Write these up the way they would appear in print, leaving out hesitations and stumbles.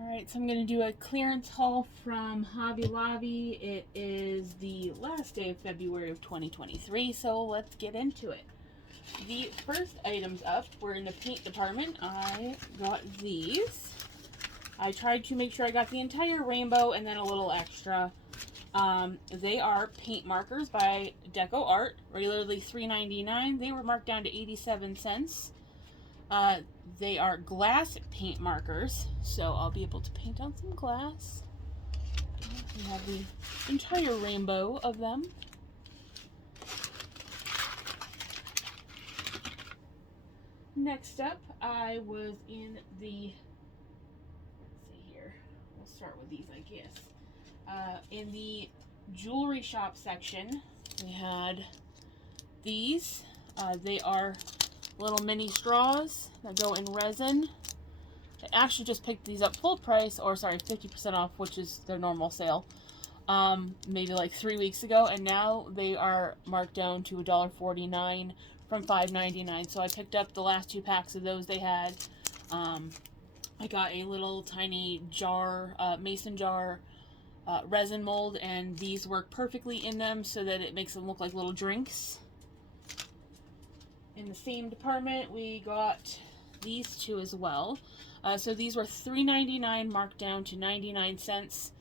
Alright, so I'm going to do a clearance haul from Hobby Lobby. It is the last day of February of 2023, so let's get into it. The first items up were in the paint department. I got these. I tried to make sure I got the entire rainbow and then a little extra. They are paint markers by Deco Art, regularly $3.99. They were marked down to 87 cents. They are glass paint markers, so I'll be able to paint on some glass. We have the entire rainbow of them. Next up, I was in the, let's see here, we'll start with these, I guess. In the jewelry shop section, we had these. They are little mini straws that go in resin. I actually just picked these up full price, or sorry, 50% off, which is their normal sale, maybe like 3 weeks ago, and now they are marked down to $1.49 from $5.99. So I picked up the last 2 packs of those they had. I got a little tiny jar, mason jar, resin mold, and these work perfectly in them so that it makes them look like little drinks. In the same department, we got these two as well. So these were $3.99 marked down to 99 cents.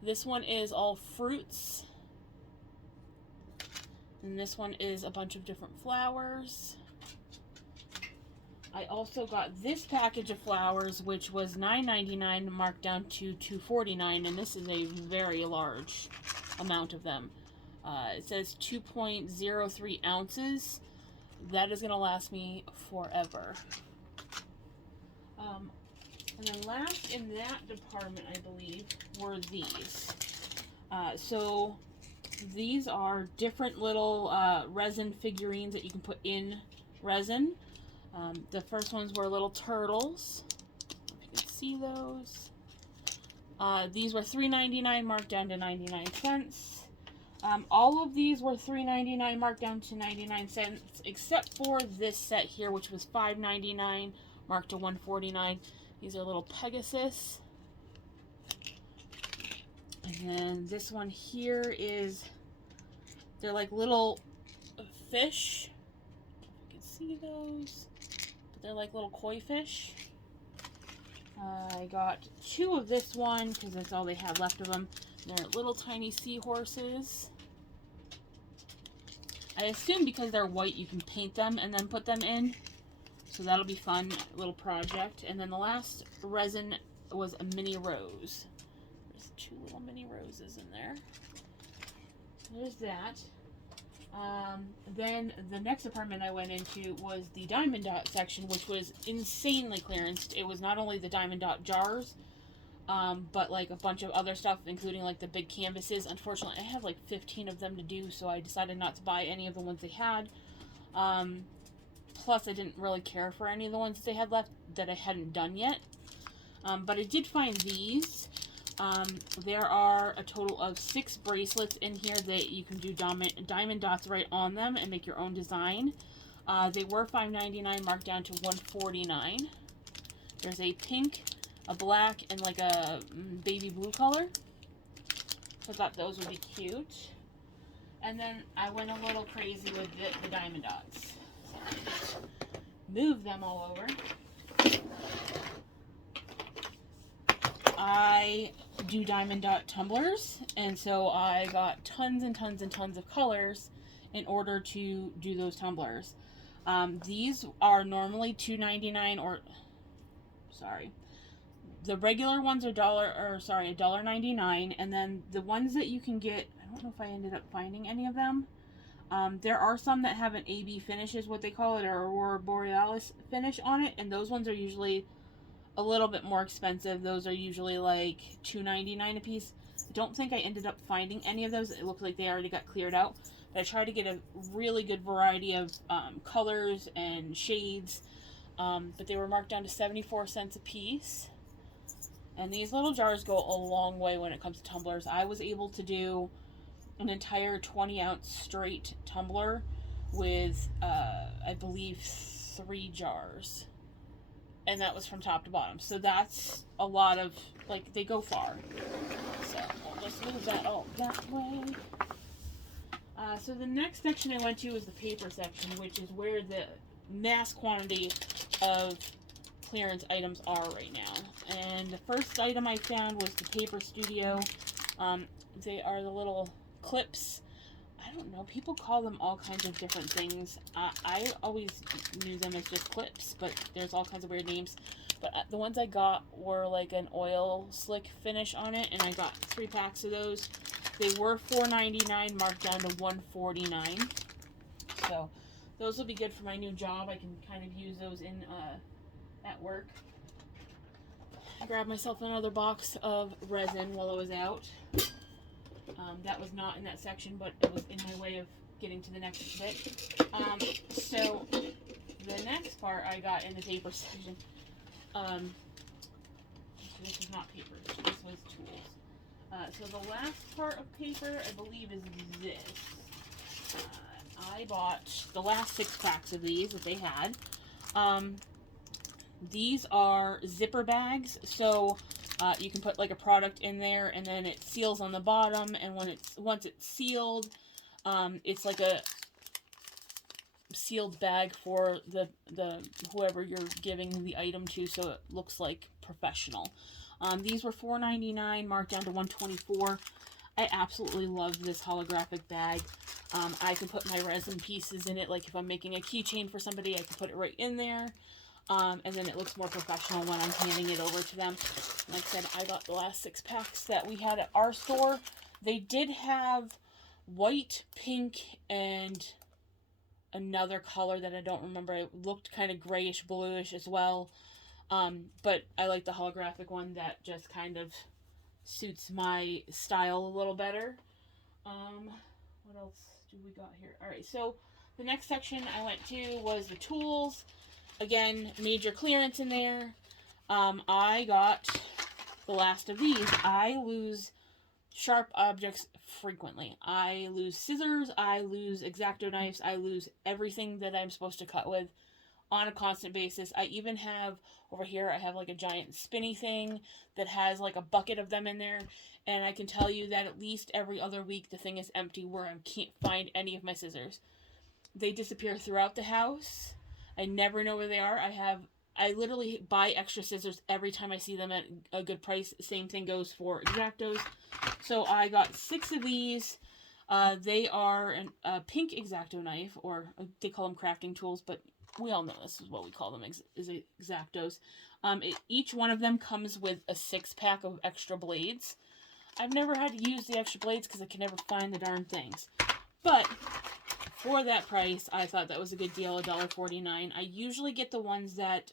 This one is all fruits. And this one is a bunch of different flowers. I also got this package of flowers, which was $9.99 marked down to $2.49, and this is a very large amount of them. It says 2.03 ounces. That is going to last me forever. And then last in that department, I believe, were these. So these are different little resin figurines that you can put in resin. The first ones were little turtles. If you can see those. These were $3.99 marked down to 99 cents. All of these were $3.99 marked down to 99 cents, except for this set here, which was $5.99 marked to $1.49. These are little Pegasus. And then this one here is, they're like little fish. If you can see those. But they're like little koi fish. I got 2 of this one because that's all they had left of them. They're little tiny seahorses. I assume because they're white you can paint them and then put them in. So that'll be fun, little project. And then the last resin was a mini rose. There's 2 little mini roses in there. There's that. Then the next department I went into was the Diamond Dot section, which was insanely clearanced. It was not only the Diamond Dot jars, but like a bunch of other stuff, including like the big canvases. Unfortunately, I have like 15 of them to do, so I decided not to buy any of the ones they had. Plus, I didn't really care for any of the ones that they had left that I hadn't done yet. But I did find these. There are a total of 6 bracelets in here that you can do diamond dots right on them and make your own design. They were $5.99 marked down to $1.49. There's a pink, a black, and like a baby blue color. So I thought those would be cute. And then I went a little crazy with the diamond dots. So move them all over. I do diamond dot tumblers, and so I got tons and tons and tons of colors in order to do those tumblers. These are normally $2.99, or sorry, the regular ones are $1.99, and then the ones that you can get, I don't know if I ended up finding any of them. There are some that have an AB finish, is what they call it, or Aurora Borealis finish on it, and those ones are usually a little bit more expensive. Those are usually like $2.99 a piece. I don't think I ended up finding any of those. It looked like they already got cleared out. But I tried to get a really good variety of colors and shades. But they were marked down to 74 cents a piece. And these little jars go a long way when it comes to tumblers. I was able to do an entire 20-ounce straight tumbler with, I believe, 3 jars. and that was from top to bottom. So that's a lot of, like, they go far. So we'll just move that all that way. So the next section I went to was the paper section, which is where the mass quantity of clearance items are right now. And the first item I found was the Paper Studio. They are the little clips. I don't know, people call them all kinds of different things. I always knew them as just clips, but there's all kinds of weird names. But the ones I got were like an oil slick finish on it, and I got 3 packs of those. They were $4.99, marked down to $1.49. So those will be good for my new job. I can kind of use those in at work. I grabbed myself another box of resin while I was out. That was not in that section, but it was in my way of getting to the next bit. So the next part I got in the paper section. This is not paper. This was tools. So the last part of paper, I believe, is this. I bought the last 6 packs of these that they had. These are zipper bags, so you can put like a product in there, and then it seals on the bottom. And once it's sealed, it's like a sealed bag for the whoever you're giving the item to, so it looks like professional. These were $4.99, marked down to $1.24. I absolutely love this holographic bag. I can put my resin pieces in it, like if I'm making a keychain for somebody, I can put it right in there. And then it looks more professional when I'm handing it over to them. Like I said, I got the last 6 packs that we had at our store. They did have white, pink, and another color that I don't remember. It looked kind of grayish, bluish as well. But I like the holographic one that just kind of suits my style a little better. What else do we got here? Alright, so the next section I went to was the tools. Again, major clearance in there. I got the last of these. I lose sharp objects frequently. I lose scissors, I lose X-Acto knives, I lose everything that I'm supposed to cut with on a constant basis. I even have, over here, I have like a giant spinny thing that has like a bucket of them in there, and I can tell you that at least every other week the thing is empty where I can't find any of my scissors. They disappear throughout the house. I never know where they are. I literally buy extra scissors every time I see them at a good price. Same thing goes for X-Actos. So I got 6 of these. They are a pink X-Acto knife, or they call them crafting tools, but we all know this is what we call them, is X-Actos. Each one of them comes with a 6-pack of extra blades. I've never had to use the extra blades because I can never find the darn things. But for that price, I thought that was a good deal, $1.49. I usually get the ones that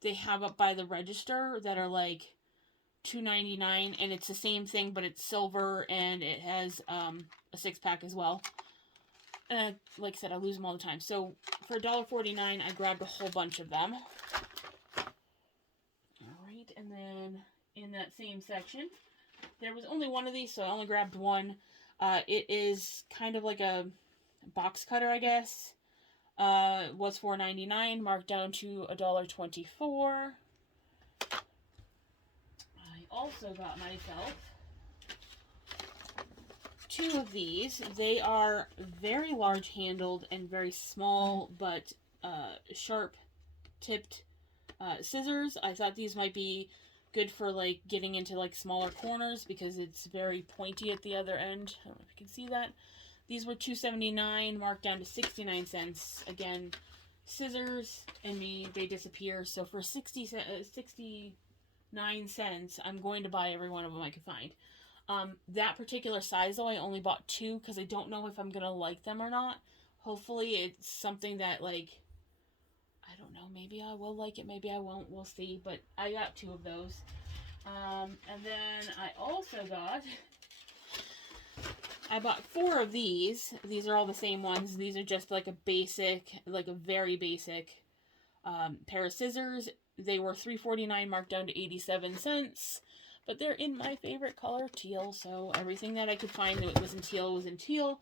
they have up by the register that are like $2.99, and it's the same thing, but it's silver, and it has a 6-pack as well. And like I said, I lose them all the time. So for $1.49, I grabbed a whole bunch of them. Alright, and then in that same section, there was only one of these, so I only grabbed one. It is kind of like a box cutter, I guess. Was $4.99, marked down to $1.24. I also got myself 2 of these. They are very large handled and very small, but sharp tipped scissors. I thought these might be good for like getting into like smaller corners because it's very pointy at the other end. I don't know if you can see that. These were $2.79, marked down to 69 cents. Again, scissors and me, they disappear. So for 69 cents, I'm going to buy every one of them I can find. That particular size, though, I only bought 2 because I don't know if I'm going to like them or not. Hopefully it's something that, like, I don't know, maybe I will like it, maybe I won't, we'll see. But I got 2 of those. And then I also I bought 4 of these. These are all the same ones. These are just like a basic, like a very basic pair of scissors. They were $3.49, marked down to 87 cents. But they're in my favorite color, teal. So everything that I could find that was in teal was in teal.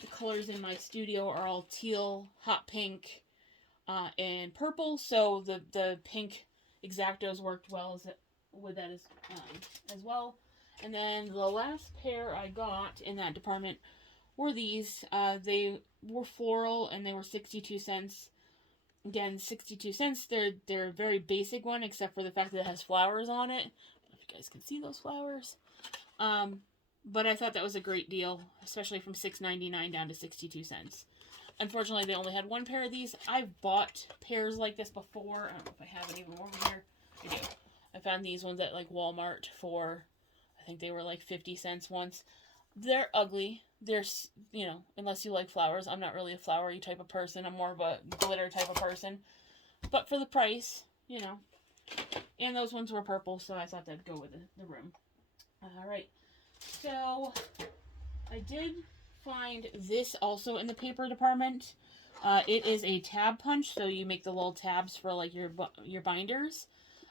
The colors in my studio are all teal, hot pink, in purple, so the pink Exactos worked well with that as well. And then the last pair I got in that department were these. They were floral and they were 62 cents. Again, 62 cents. They're a very basic one, except for the fact that it has flowers on it. I don't know if you guys can see those flowers. But I thought that was a great deal, especially from $6.99 down to 62 cents. Unfortunately, they only had one pair of these. I've bought pairs like this before. I don't know if I have any over here. I do. I found these ones at like Walmart for, I think they were like 50 cents once. They're ugly. They're, you know, unless you like flowers. I'm not really a flowery type of person. I'm more of a glitter type of person. But for the price, you know. And those ones were purple, so I thought that'd go with the room. Alright. So, I did find this also in the paper department. It is a tab punch, so you make the little tabs for like your binders.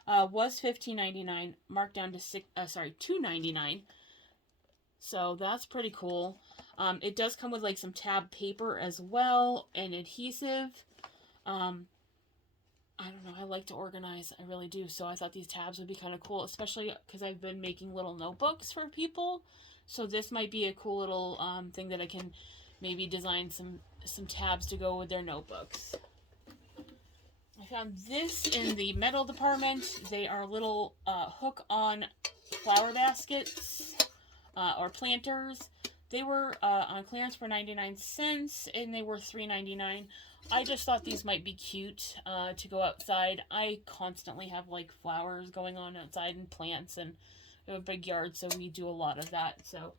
Was $15.99, marked down to $2.99. So that's pretty cool. It does come with like some tab paper as well and adhesive. I don't know. I like to organize. I really do. So I thought these tabs would be kind of cool, especially because I've been making little notebooks for people. So this might be a cool little thing that I can maybe design some tabs to go with their notebooks. I found this in the metal department. They are little hook-on flower baskets or planters. They were on clearance for 99 cents, and they were $3.99. I just thought these might be cute to go outside. I constantly have like flowers going on outside and plants, and we have a big yard, so we do a lot of that. So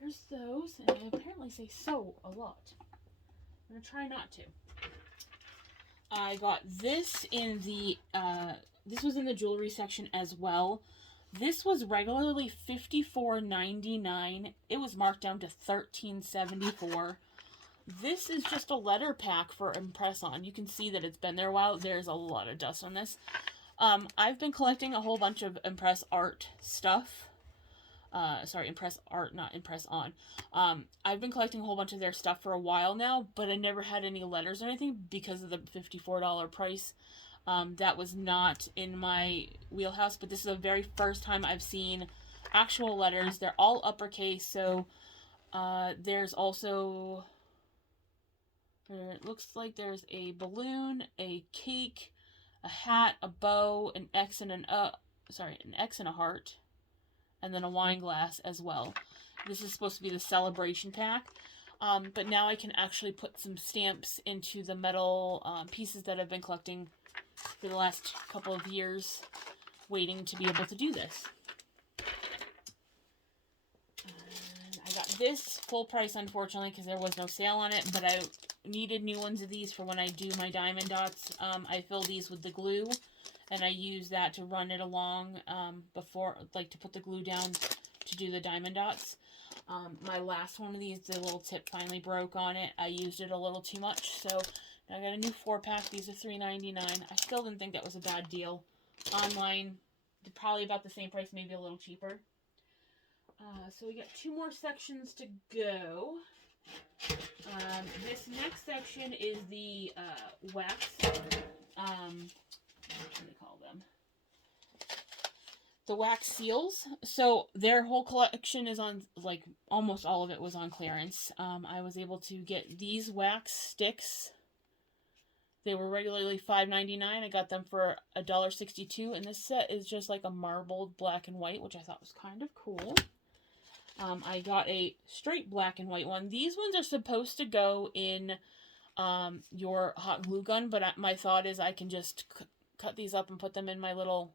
there's those, and I apparently say so a lot. I'm gonna try not to. I got this in the this was in the jewelry section as well. This was regularly $54.99. It was marked down to $13.74. This is just a letter pack for Impress On. You can see that it's been there a while. There's a lot of dust on this. I've been collecting a whole bunch of Impress Art stuff. Sorry, Impress Art, not Impress On. I've been collecting a whole bunch of their stuff for a while now, but I never had any letters or anything because of the $54 price. That was not in my wheelhouse, but this is the very first time I've seen actual letters. They're all uppercase, so there's also, it looks like there's a balloon, a cake, a hat, a bow, an X and an X and a heart, and then a wine glass as well. This is supposed to be the celebration pack. But now I can actually put some stamps into the metal pieces that I've been collecting for the last couple of years, waiting to be able to do this. And I got this full price, unfortunately, because there was no sale on it, but I needed new ones of these for when I do my diamond dots. I fill these with the glue, and I use that to run it along before, like, to put the glue down to do the diamond dots. My last one of these, the little tip finally broke on it. I used it a little too much, so now I got a new 4-pack. These are $3.99. I still didn't think that was a bad deal. Online, probably about the same price, maybe a little cheaper. So we got 2 more sections to go. This next section is the wax. What do they call them? The wax seals. So their whole collection is on, like, almost all of it was on clearance. I was able to get these wax sticks. They were regularly $5.99. I got them for $1.62, and this set is just like a marbled black and white, which I thought was kind of cool. I got a straight black and white one. These ones are supposed to go in your hot glue gun, but my thought is I can just cut these up and put them in my little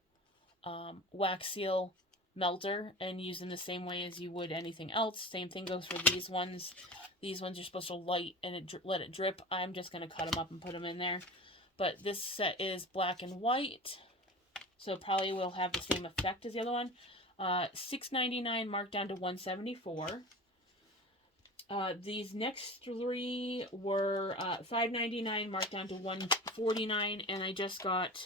wax seal melter and use them the same way as you would anything else. Same thing goes for these ones. These ones are supposed to light and let it drip. I'm just going to cut them up and put them in there. But this set is black and white, so probably will have the same effect as the other one. $6.99 marked down to $1.74. These next 3 were $5.99 marked down to $1.49, and I just got,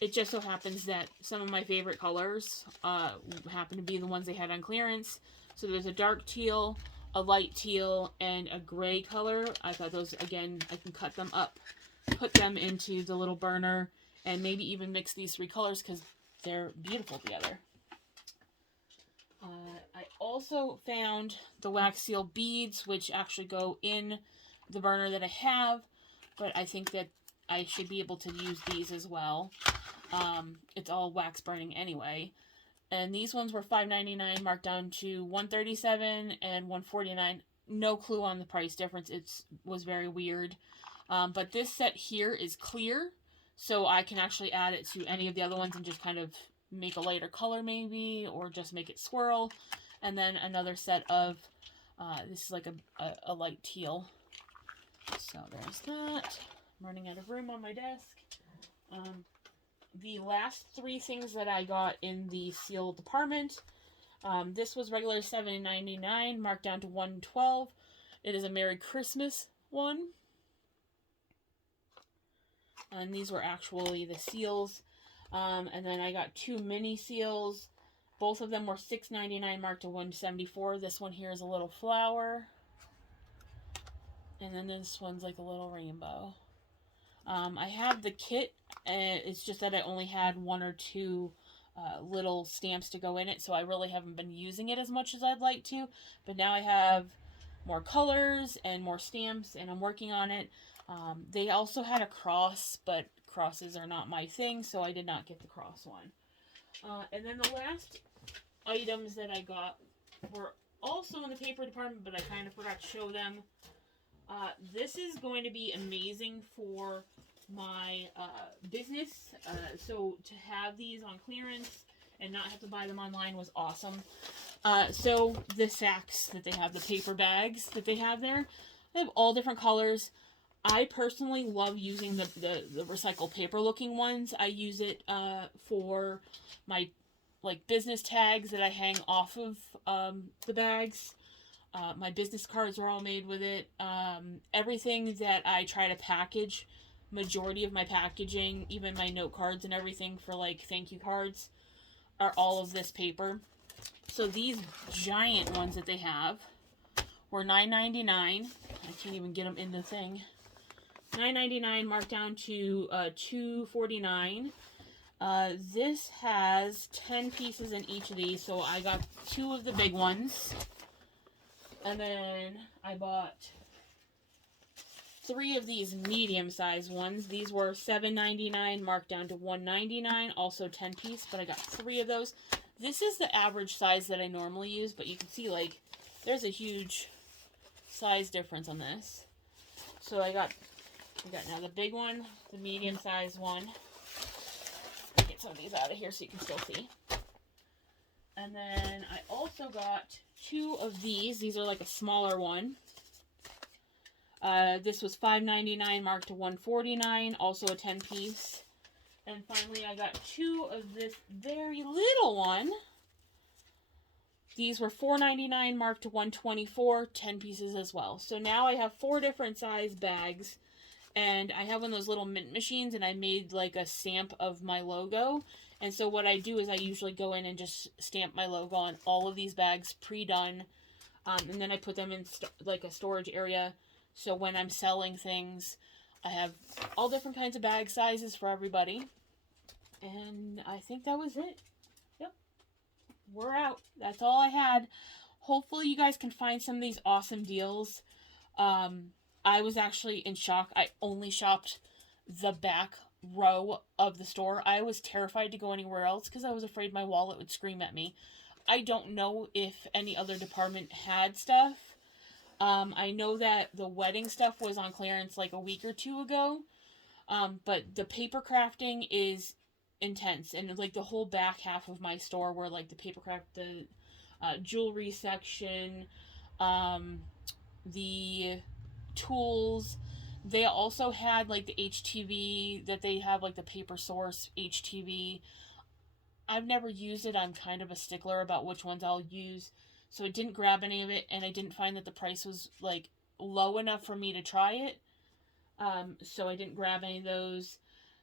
it just so happens that some of my favorite colors happen to be the ones they had on clearance. So there's a dark teal, a light teal, and a gray color. I thought those, again, I can cut them up put them into the little burner and maybe even mix these 3 colors because they're beautiful together. I also found the wax seal beads, which actually go in the burner that I have, but I think that I should be able to use these as well. It's all wax burning anyway. And these ones were $5.99, marked down to $137 and $149. No clue on the price difference. It was very weird. But this set here is clear, so I can actually add it to any of the other ones and just kind of make a lighter color maybe, or just make it swirl. And then another set of, this is like a light teal. So there's that. I'm running out of room on my desk. The last 3 things that I got in the seal department, this was regular $7.99, marked down to $112. It is a Merry Christmas one. And these were actually the seals. And then I got 2 mini seals. Both of them were $6.99, marked to $174. This one here is a little flower. And then this one's like a little rainbow. I have the kit, and it's just that I only had 1 or 2 little stamps to go in it, so I really haven't been using it as much as I'd like to. But now I have more colors and more stamps, and I'm working on it. They also had a cross, but crosses are not my thing, so I did not get the cross one. And then the last items that I got were also in the paper department, but I kind of forgot to show them. This is going to be amazing for my business. So to have these on clearance and not have to buy them online was awesome. So the sacks that they have, the paper bags that they have there, they have all different colors. I personally love using the recycled paper looking ones. I use it for my like business tags that I hang off of the bags. My business cards are all made with it. Everything that I try to package, majority of my packaging, even my note cards and everything for like thank you cards, are all of this paper. So these giant ones that they have were $9.99. I can't even get them in the thing. $9.99 marked down to $2.49. This has 10 pieces in each of these, so I got 2 of the big ones. And then I bought 3 of these medium-sized ones. These were $7.99, marked down to $1.99, also 10 piece, but I got 3 of those. This is the average size that I normally use, but you can see, like, there's a huge size difference on this. So I got now the big one, the medium-sized one. Get some of these out of here so you can still see. And then I also got 2 of these. These are like a smaller one. This was $5.99, marked to $1.49, also a 10 piece. And finally I got 2 of this very little one. These were $4.99, marked to $1.24, 10 pieces as well. So now I have 4 different size bags. And I have one of those little mint machines, and I made like a stamp of my logo. And so what I do is I usually go in and just stamp my logo on all of these bags pre-done. And then I put them in like a storage area. So when I'm selling things, I have all different kinds of bag sizes for everybody. And I think that was it. Yep. We're out. That's all I had. Hopefully you guys can find some of these awesome deals. I was actually in shock. I only shopped the back row of the store. I was terrified to go anywhere else because I was afraid my wallet would scream at me. I don't know if any other department had stuff. I know that the wedding stuff was on clearance like a week or 2 ago. But the paper crafting is intense. And like the whole back half of my store where like the paper craft, the jewelry section, the tools. They also had like the HTV that they have, like the Paper Source HTV. I've never used it. I'm kind of a stickler about which ones I'll use. So I didn't grab any of it, and I didn't find that the price was like low enough for me to try it. So I didn't grab any of those.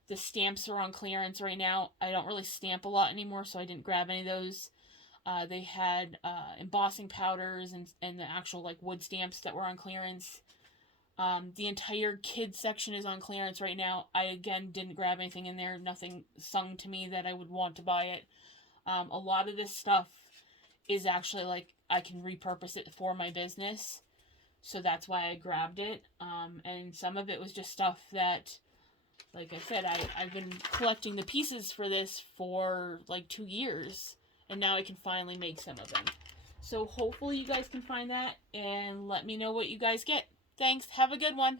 The stamps are on clearance right now. I don't really stamp a lot anymore, so I didn't grab any of those. They had embossing powders and the actual like wood stamps that were on clearance. The entire kids section is on clearance right now. I again didn't grab anything in there. Nothing sung to me that I would want to buy it. A lot of this stuff is actually like I can repurpose it for my business. So that's why I grabbed it. And some of it was just stuff that, like I said, I've been collecting the pieces for this for like 2 years. And now I can finally make some of them. So hopefully you guys can find that and let me know what you guys get. Thanks. Have a good one.